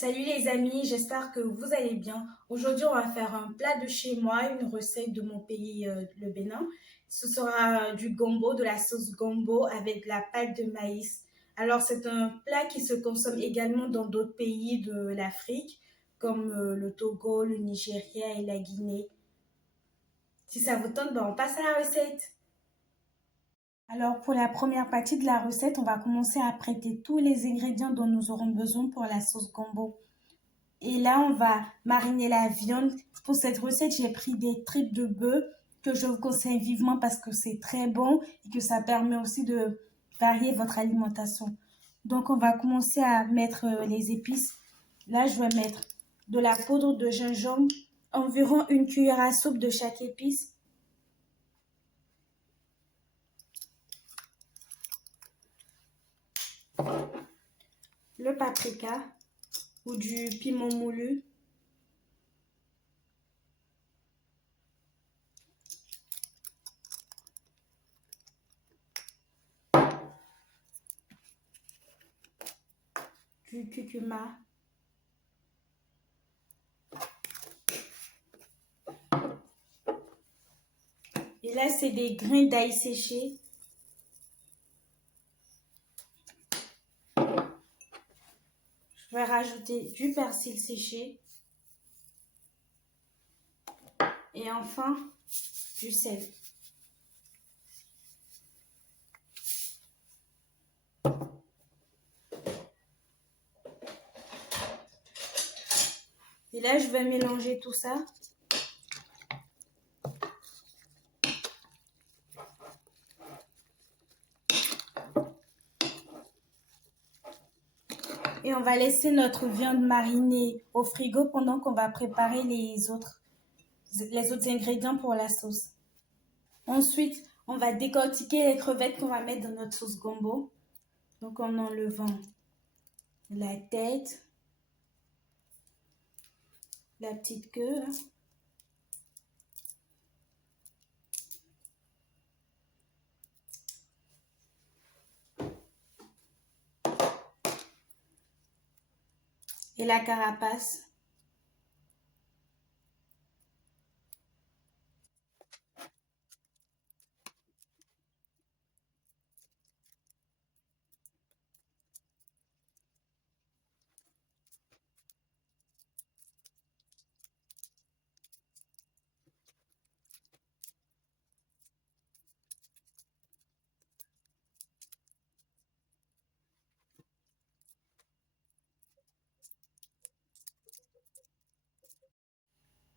Salut les amis, j'espère que vous allez bien. Aujourd'hui, on va faire un plat de chez moi, une recette de mon pays, le Bénin. Ce sera du gombo, de la sauce gombo avec de la pâte de maïs. Alors, c'est un plat qui se consomme également dans d'autres pays de l'Afrique, comme le Togo, le Nigeria et la Guinée. Si ça vous tente, ben, on passe à la recette. Alors, pour la première partie de la recette, on va commencer à prêter tous les ingrédients dont nous aurons besoin pour la sauce gombo. Et là, on va mariner la viande. Pour cette recette, j'ai pris des tripes de bœuf que je vous conseille vivement parce que c'est très bon et que ça permet aussi de varier votre alimentation. Donc, on va commencer à mettre les épices. Là, je vais mettre de la poudre de gingembre, environ une cuillère à soupe de chaque épice. Le paprika ou du piment moulu. Du curcuma. Et là, c'est des grains d'ail séchés. Je vais rajouter du persil séché. Et enfin, du sel. Et là, je vais mélanger tout ça. Et on va laisser notre viande mariner au frigo pendant qu'on va préparer les autres ingrédients pour la sauce. Ensuite, on va décortiquer les crevettes qu'on va mettre dans notre sauce gombo. Donc, en enlevant la tête, la petite queue, là. Et la carapace.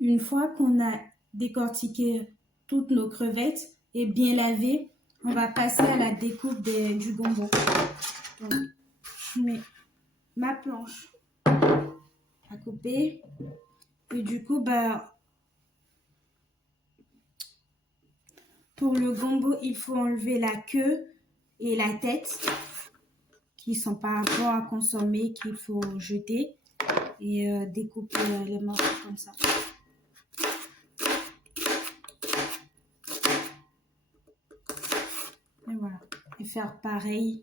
Une fois qu'on a décortiqué toutes nos crevettes et bien lavé, on va passer à la découpe du gombo. Donc, je mets ma planche à couper. Et du coup, pour le gombo, il faut enlever la queue et la tête qui sont pas bons à consommer, qu'il faut jeter et découper les morceaux comme ça. Et voilà. Et faire pareil.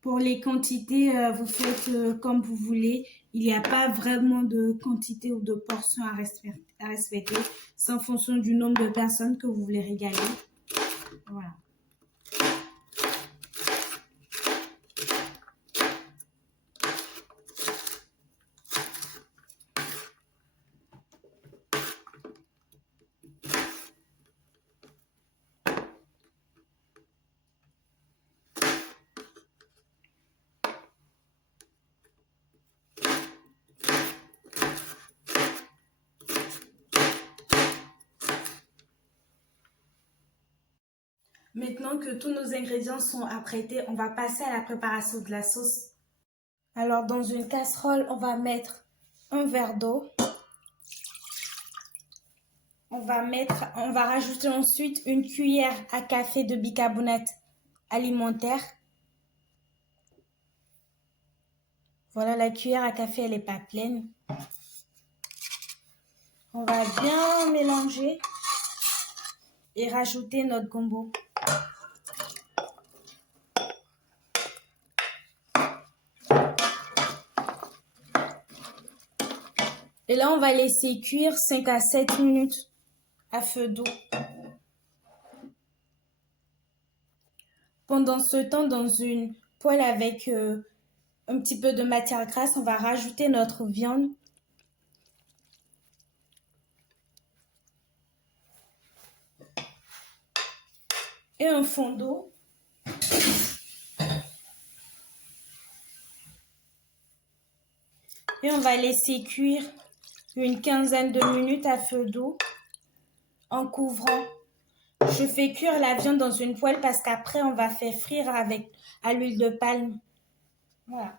Pour les quantités, vous faites comme vous voulez. Il n'y a pas vraiment de quantité ou de portion à respecter. C'est en fonction du nombre de personnes que vous voulez régaler. Voilà. Maintenant que tous nos ingrédients sont apprêtés, on va passer à la préparation de la sauce. Alors, dans une casserole, on va mettre un verre d'eau. On va rajouter ensuite une cuillère à café de bicarbonate alimentaire. Voilà, la cuillère à café, elle n'est pas pleine. On va bien mélanger et rajouter notre gombo. Et là, on va laisser cuire 5 à 7 minutes à feu doux. Pendant ce temps, dans une poêle avec un petit peu de matière grasse, on va rajouter notre viande. Et un fond d'eau. Et on va laisser cuire une quinzaine de minutes à feu doux en couvrant. Je fais cuire la viande dans une poêle parce qu'après on va faire frire à l'huile de palme. Voilà.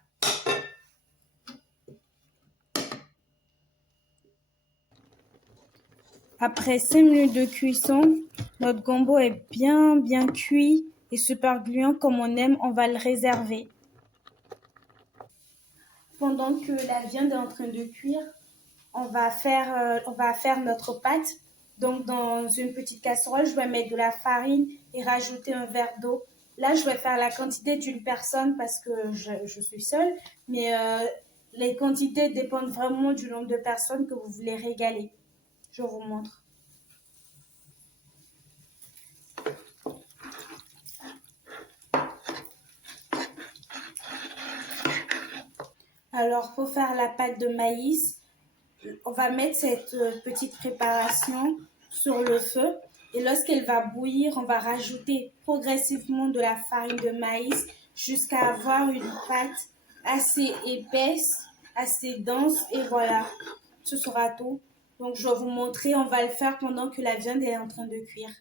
Après 5 minutes de cuisson, notre gombo est bien cuit et super gluant comme on aime. On va le réserver. Pendant que la viande est en train de cuire, on va faire notre pâte. Donc, dans une petite casserole, je vais mettre de la farine et rajouter un verre d'eau. Là, je vais faire la quantité d'une personne parce que je suis seule, mais les quantités dépendent vraiment du nombre de personnes que vous voulez régaler. Je vous montre. Alors, pour faire la pâte de maïs, on va mettre cette petite préparation sur le feu et lorsqu'elle va bouillir, on va rajouter progressivement de la farine de maïs jusqu'à avoir une pâte assez épaisse, assez dense et voilà, ce sera tout. Donc je vais vous montrer, on va le faire pendant que la viande est en train de cuire.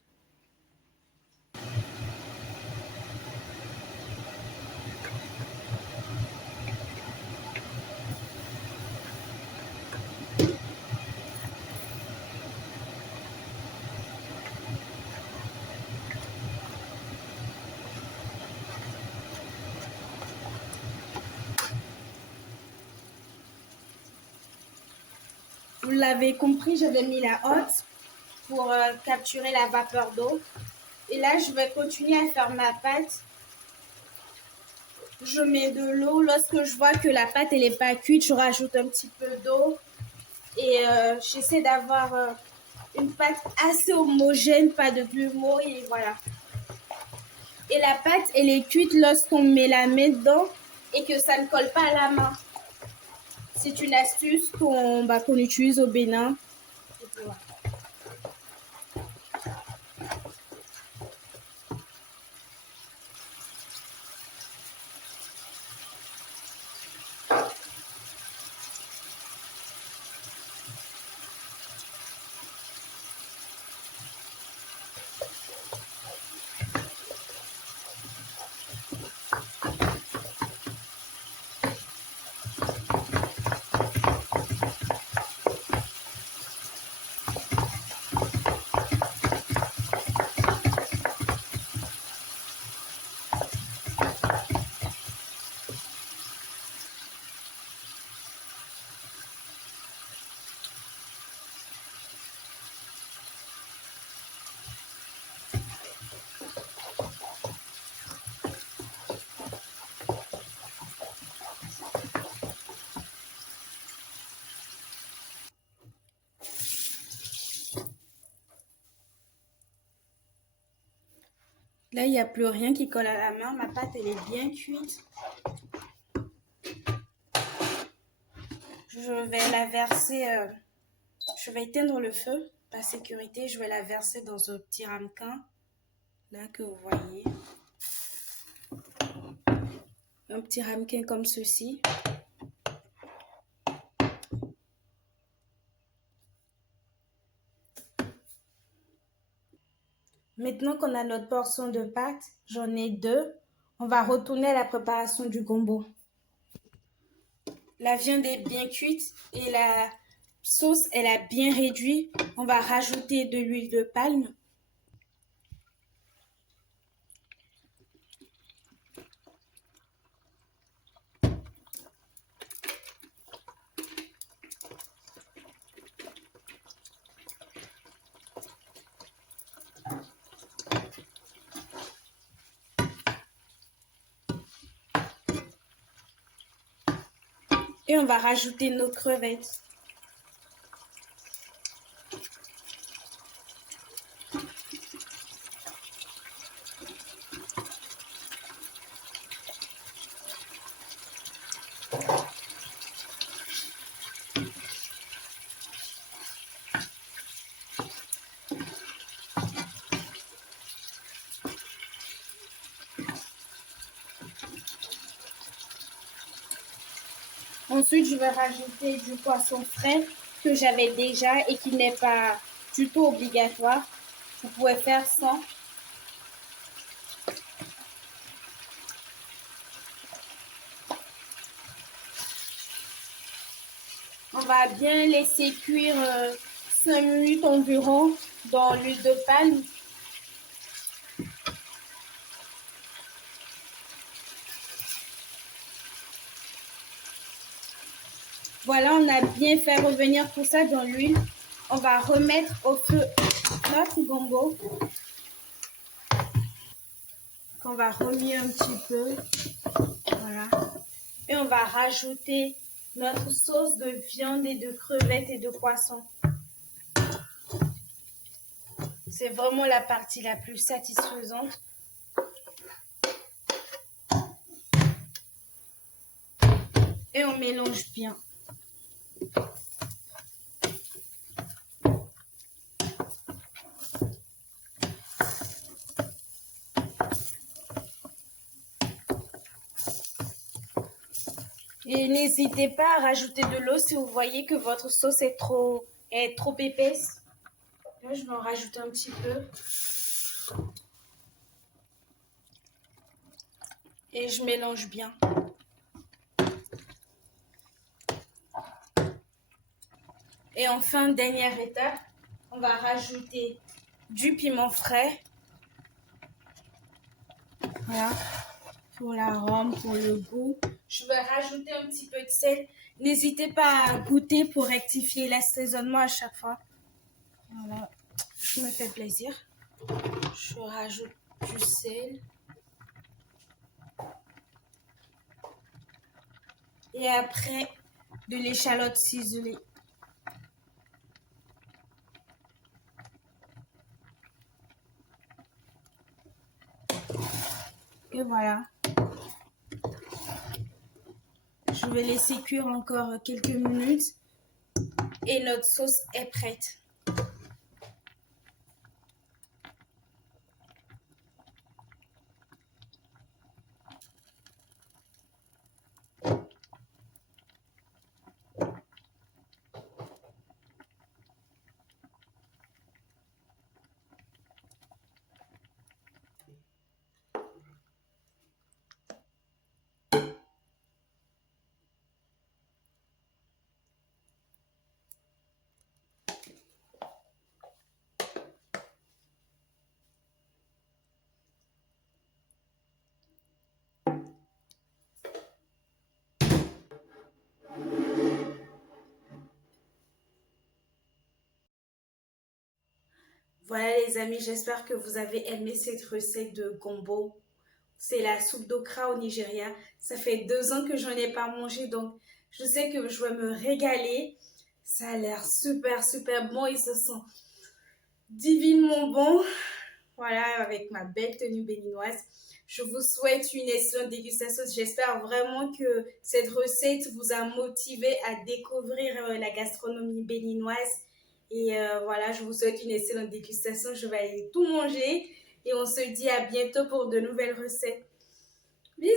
Vous l'avez compris, j'avais mis la hotte pour capturer la vapeur d'eau. Et là, je vais continuer à faire ma pâte. Je mets de l'eau. Lorsque je vois que la pâte elle est pas cuite, je rajoute un petit peu d'eau. Et j'essaie d'avoir une pâte assez homogène, pas de grumeaux. Et voilà. Et la pâte, elle est cuite lorsqu'on met la main dedans et que ça ne colle pas à la main. C'est une astuce qu'on utilise au Bénin. Et voilà. Là, il n'y a plus rien qui colle à la main. Ma pâte, elle est bien cuite. Je vais la verser, je vais éteindre le feu par sécurité. Je vais la verser dans un petit ramequin, là que vous voyez. Un petit ramequin comme ceci. Maintenant qu'on a notre portion de pâte, j'en ai deux. On va retourner à la préparation du gombo. La viande est bien cuite et la sauce, elle a bien réduit. On va rajouter de l'huile de palme. Et on va rajouter nos crevettes. Ensuite, je vais rajouter du poisson frais que j'avais déjà et qui n'est pas du tout obligatoire. Vous pouvez faire sans. On va bien laisser cuire 5 minutes environ dans l'huile de palme. Voilà, on a bien fait revenir tout ça dans l'huile. On va remettre au feu notre gombo qu'on va remuer un petit peu. Voilà. Et on va rajouter notre sauce de viande et de crevettes et de poisson. C'est vraiment la partie la plus satisfaisante. Et on mélange bien. Et n'hésitez pas à rajouter de l'eau si vous voyez que votre sauce est trop épaisse. Là, je vais en rajouter un petit peu. Et je mélange bien. Et enfin, dernière étape, on va rajouter du piment frais. Voilà, pour l'arôme, pour le goût. Je vais rajouter un petit peu de sel. N'hésitez pas à goûter pour rectifier l'assaisonnement à chaque fois. Voilà, je me fais plaisir. Je rajoute du sel. Et après, de l'échalote ciselée. Et voilà. Je vais laisser cuire encore quelques minutes. Et notre sauce est prête. Voilà les amis, j'espère que vous avez aimé cette recette de gombo. C'est la soupe d'okra au Nigeria. Ça fait 2 ans que j'en ai pas mangé, donc je sais que je vais me régaler. Ça a l'air super, super bon. Il se sent divinement bon. Voilà, avec ma belle tenue béninoise. Je vous souhaite une excellente dégustation. J'espère vraiment que cette recette vous a motivé à découvrir la gastronomie béninoise. Et voilà, je vous souhaite une excellente dégustation. Je vais aller tout manger. Et on se dit à bientôt pour de nouvelles recettes. Bisous!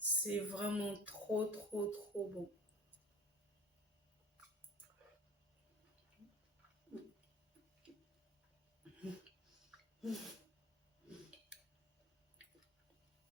C'est vraiment trop, trop, trop bon.